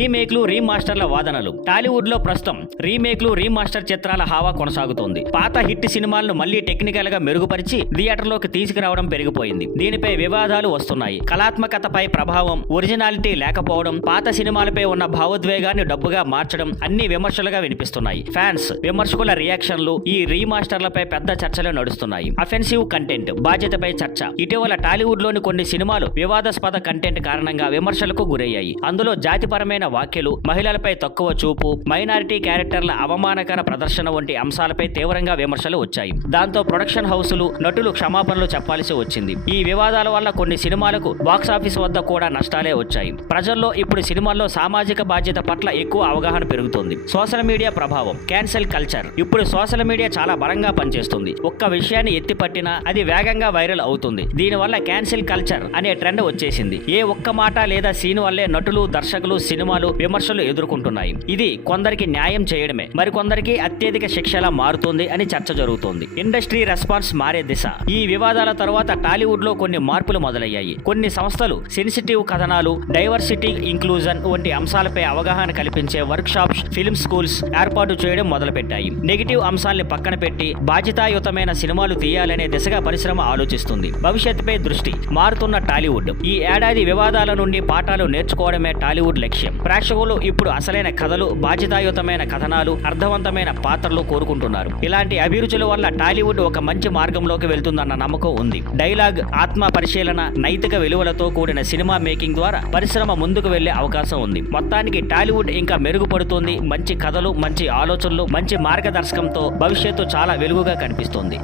రీమేక్లు రీమాస్టర్ల వాదనలు. టాలీవుడ్ లో ప్రస్తుతం రీమేక్లు రీమాస్టర్ చిత్రాల హావా కొనసాగుతోంది. పాత హిట్ సినిమాలను మళ్లీ టెక్నికల్ గా మెరుగుపరిచి థియేటర్లోకి తీసుకురావడం పెరిగిపోయింది. దీనిపై వివాదాలు వస్తున్నాయి. కళాత్మకతపై ప్రభావం, ఒరిజినాలిటీ లేకపోవడం, పాత సినిమాలపై ఉన్న భావోద్వేగాన్ని డబ్బుగా మార్చడం అన్ని విమర్శలుగా వినిపిస్తున్నాయి. ఫ్యాన్స్, విమర్శకుల రియాక్షన్లు ఈ రీమాస్టర్లపై పెద్ద చర్చలు నడుస్తున్నాయి. అఫెన్సివ్ కంటెంట్, బాధ్యతపై చర్చ. ఇటీవల టాలీవుడ్ లోని కొన్ని సినిమాలు వివాదాస్పద కంటెంట్ కారణంగా విమర్శలకు గురయ్యాయి. అందులో జాతిపరమైన వ్యాఖ్యలు, మహిళలపై తక్కువ చూపు, మైనారిటీ క్యారెక్టర్ల అవమానకర ప్రదర్శన వంటి అంశాలపై తీవ్రంగా విమర్శలు వచ్చాయి. దాంతో ప్రొడక్షన్ హౌసులు, నటులు క్షమాపణలు చెప్పాల్సి వచ్చింది. ఈ వివాదాల వల్ల కొన్ని సినిమాలకు బాక్సాఫీస్ వద్ద కూడా నష్టాలే వచ్చాయి. ప్రజల్లో ఇప్పుడు సినిమాల్లో సామాజిక బాధ్యత పట్ల ఎక్కువ అవగాహన పెరుగుతోంది. సోషల్ మీడియా ప్రభావం, క్యాన్సెల్ కల్చర్. ఇప్పుడు సోషల్ మీడియా చాలా బలంగా పనిచేస్తుంది. ఒక్క విషయాన్ని ఎత్తిపట్టినా అది వేగంగా వైరల్ అవుతుంది. దీనివల్ల క్యాన్సెల్ కల్చర్ అనే ట్రెండ్ వచ్చేసింది. ఏ ఒక్క మాట లేదా సీన్ వల్లే నటులు, దర్శకులు, సినిమాలు విమర్శలు ఎదుర్కొంటున్నాయి. ఇది కొందరికి న్యాయం చేయడమే, మరికొందరికి అత్యధిక శిక్షలా మారుతుంది అని చర్చ జరుగుతోంది. ఇండస్ట్రీ రెస్పాన్స్ మారే దిశ. ఈ వివాదాల తర్వాత టాలీవుడ్ లో కొన్ని మార్పులు మొదలయ్యాయి. కొన్ని సంస్థలు సెన్సిటివ్ కథనాలు, డైవర్సిటీ, ఇంక్లూజన్ వంటి అంశాలపై అవగాహన కల్పించే వర్క్ షాప్స్, ఫిల్మ్ స్కూల్స్ ఏర్పాటు చేయడం మొదలుపెట్టాయి. నెగిటివ్ అంశాల్ని పక్కన పెట్టి బాధ్యతాయుతమైన సినిమాలు తీయాలనే దిశగా పరిశ్రమ ఆలోచిస్తుంది. భవిష్యత్తుపై దృష్టి. మారుతున్న టాలీవుడ్. ఈ ఏడాది వివాదాల నుండి పాఠాలు నేర్చుకోవడమే టాలీవుడ్ లక్ష్యం. ప్రేక్షకులు ఇప్పుడు అసలైన కథలు, బాధ్యతాయుతమైన కథనాలు, అర్థవంతమైన పాత్రలు కోరుకుంటున్నారు. ఇలాంటి అభిరుచుల వల్ల టాలీవుడ్ ఒక మంచి మార్గంలోకి వెళ్తుందన్న నమ్మకం ఉంది. డైలాగ్, ఆత్మ పరిశీలన, నైతిక విలువలతో కూడిన సినిమా మేకింగ్ ద్వారా పరిశ్రమ ముందుకు వెళ్లే అవకాశం ఉంది. మొత్తానికి టాలీవుడ్ ఇంకా మెరుగుపడుతుంది. మంచి కథలు, మంచి ఆలోచనలు, మంచి మార్గదర్శకంతో భవిష్యత్తు చాలా వెలుగుగా కనిపిస్తుంది.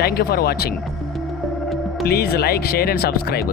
Thank you for watching. Please like, share and subscribe.